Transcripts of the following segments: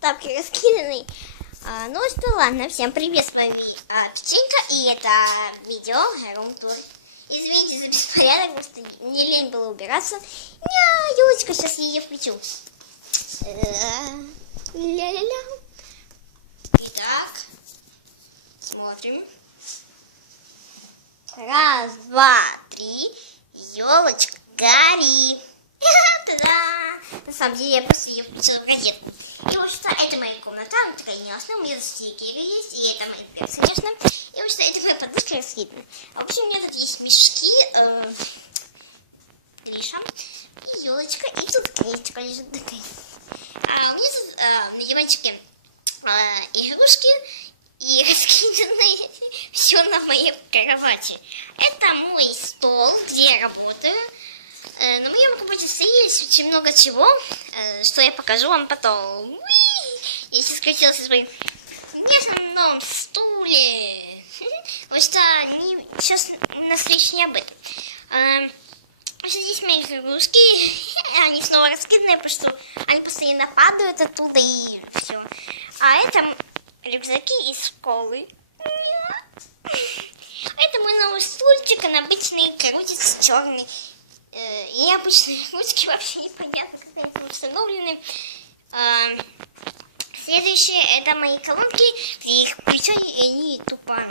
Тапки раскиданы. А, ну что, ладно, всем привет, с вами а, Тученька, и это видео рум-тур. Извините за беспорядок, потому что мне лень было убираться. Ня, елочка, сейчас я ее включу. Ля-ля-ля. Итак, смотрим. Раз, два, три. Елочка, гори. Та-да! На самом деле я просто ее включила в газету. И вот что, это моя комната, она такая неясная, у меня стикеры есть, и это мои перцы, конечно. И вот что, это моя подушка раскидана. А в общем, у меня тут есть мешки, э, Гриша, и елочка, и тут книжечка лежит такая. А у меня тут э, на диванчике э, игрушки, и раскиданы все на моей кровати. Это мой стол, где я работаю. На моем работе есть очень много чего, э, что я покажу вам потом. Уи! Я сейчас крутилась из моих новом стуле. Потому что они... сейчас нас речь не об этом. Вообще здесь мои игрушки, они снова раскиданы, потому что они постоянно падают оттуда и все. А это рюкзаки из школы. Это мой новый стульчик, он обычный, крутится черный. Э, И обычные ручки вообще непонятно, когда они установлены. А, Следующее это мои колонки. Я их и они тупо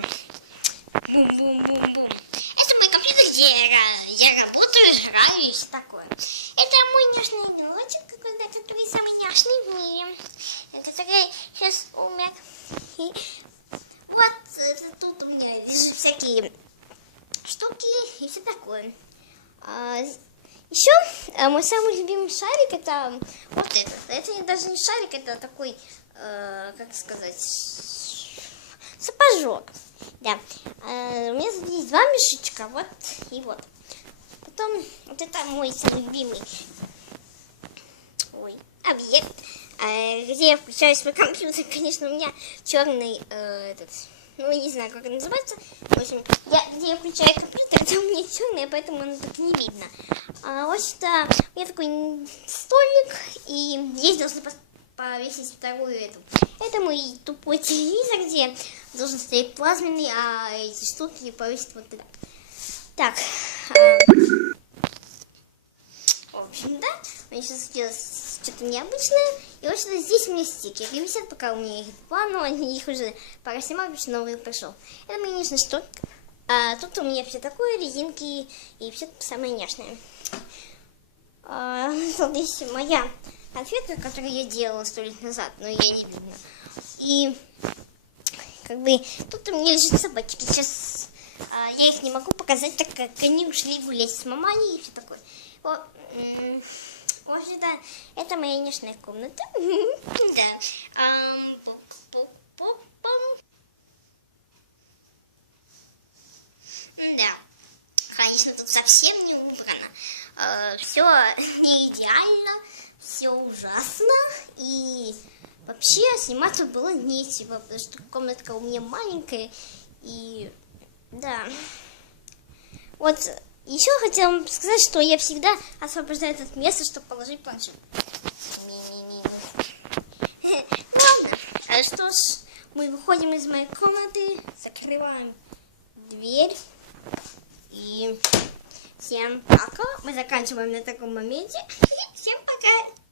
бум-бум-бум-бум. Это мой компьютер, где я, я работаю, играю и все такое. Это мой няшный какой-то, который самый няшный в мире. э, Который сейчас умер. И вот это тут у меня лежат всякие штуки и все такое. А, еще а, мой самый любимый шарик это вот этот. Это не- даже не шарик, это такой, э, как сказать, сапожок. Да. А, у меня есть два мешочка, вот и вот. Потом вот это мой любимый ой, объект, э, где я включаю свой компьютер. Конечно, у меня черный э, этот, ну, не знаю, как это называется. В общем, я, где я включаю компьютер, там у меня черный, поэтому оно так не видно. А, вот что, у меня такой столик, и здесь должны повесить вторую эту. Это мой тупой телевизор, где должен стоять плазменный, а эти штуки повесить вот туда. Так, а, в общем, да, мне сейчас сделать что-то необычное. И вот сюда здесь у меня стикеры висят, пока у меня их два, но их уже пора снимать, потому что новый пришел. Это мои нежные штуки. А тут у меня все такое, резинки и все самое нежное. А, есть моя конфетка, которую я делала сто лет назад, но ее не видно. И как бы тут у меня лежат собачки. Сейчас а, я их не могу показать, так как они ушли гулять с маманей и все такое. Вот, м, в общем, да, это моя нежная комната. Да. Да. Конечно, тут совсем не убрано. Все не идеально, все ужасно. И вообще снимать тут было нечего, потому что комнатка у меня маленькая. И да. Вот еще хотела сказать, что я всегда освобождаю это место, чтобы положить планшет. Ладно. А Что ж, мы выходим из моей комнаты, закрываем дверь. Всем пока. Мы заканчиваем на таком моменте. Всем пока.